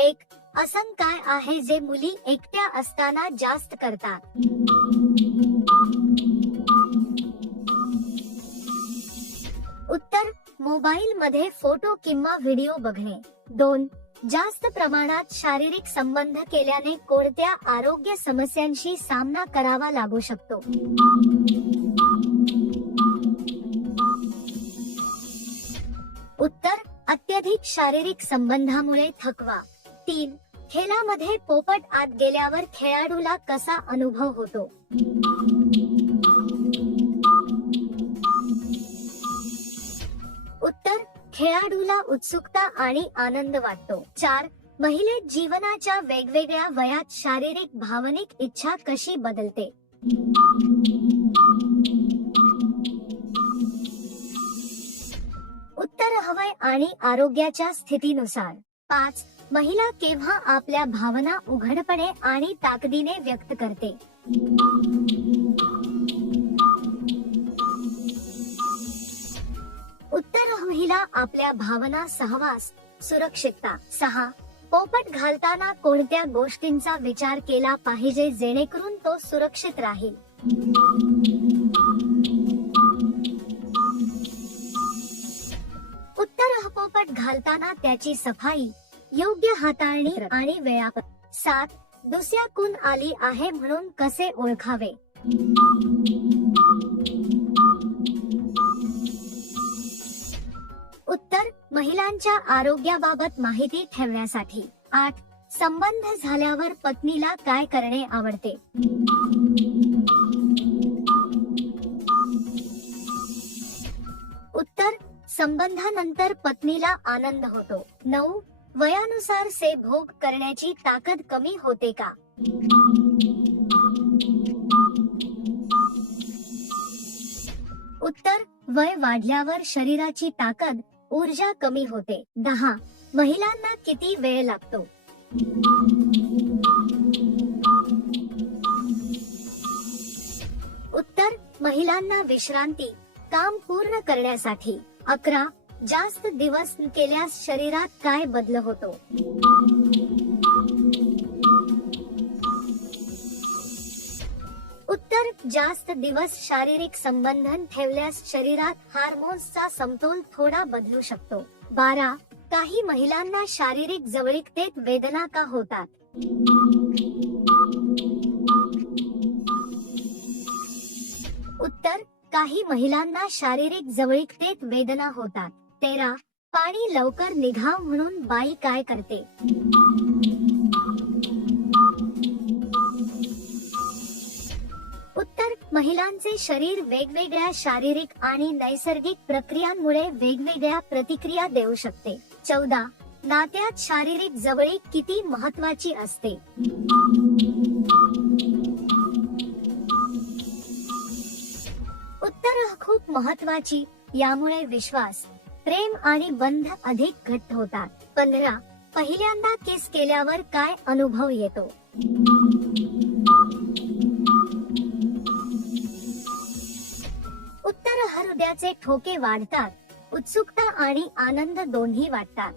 एक असं काय आहे जे मुली एकट्या असताना जास्त करतात? उत्तर मोबाईल मध्ये फोटो किंवा व्हिडिओ बघणे. 2 जास्त प्रमाणात शारीरिक संबंध केल्याने कोणत्या आरोग्य समस्यांशी सामना करावा लागू शकतो? उत्तर अत्यधिक शारीरिक संबंधामुळे थकवा. 3 खेळामध्ये पोपट आत गेल्यावर खेळाडूला कसा अनुभव होतो? उत्तर खेळाडूला उत्सुकता आणि आनंद वाटतो. 4 महिलेत जीवनाच्या वेगवेगळ्या वयात शारीरिक भावनिक इच्छा कशी बदलते? उत्तर हवय आणि आरोग्याच्या स्थितीनुसार. 5 महिला केव्हा आपल्या भावना उघडपणे आणि ताकदीने व्यक्त करते? उत्तर महिला आपल्या भावना सहवास, सुरक्षितता. 6 पोपट घालताना कोणत्या गोष्टींचा विचार केला पाहिजे जेणेकरून तो सुरक्षित राहील? उत्तर पोपट घालताना त्याची सफाई, योग्य हाताळणी आणि वेळापत्रक. 7 दुसऱ्या कून आली आहे म्हणून कसे ओळखावे? उत्तर महिलांच्या आरोग्याबाबत माहिती ठेवण्यासाठी. 8 संबंध झाल्यावर पत्नीला काय करणे आवडते? उत्तर संबंधानंतर पत्नीला आनंद होतो. 9 वयानुसार से भोग करण्याची ताकद कमी होते का? उत्तर वय वाढल्यावर शरीराची ताकद, ऊर्जा कमी होते. 10 महिलांना किती वेळ लागतो? उत्तर महिलांना विश्रांती, काम पूर्ण करण्यासाठी. 11 जास्त दिवस केल्यास शरीरात काय बदल होतो? उत्तर जास्त दिवस शारीरिक संबंध ठेवल्यास शरीरात हार्मोन्सचा समतोल थोडा बदलू शकतो. 12 काही महिलांना शारीरिक जवळीकतेत वेदना का होतात? उत्तर काही महिलांना शारीरिक जवळीकतेत वेदना होतात. 13 पाणी लवकर निघाव म्हणून बाई काय करते? उत्तर महिलांचे शरीर वेगवेगळ्या शारीरिक आणि नैसर्गिक प्रक्रियांमुळे वेगवेगळ्या प्रतिक्रिया देऊ शकते. 14 नात्यात शारीरिक जवळीक किती महत्वाची असते? उत्तर खूप महत्वाची. यामुळे विश्वास, प्रेम आणि बंध अधिक घट्ट होतात. 15 पहिल्यांदा किस केल्यावर काय अनुभव येतो? उत्तर हृदयाचे ठोके वाढतात, उत्सुकता आणि आनंद दोन्ही वाटतात.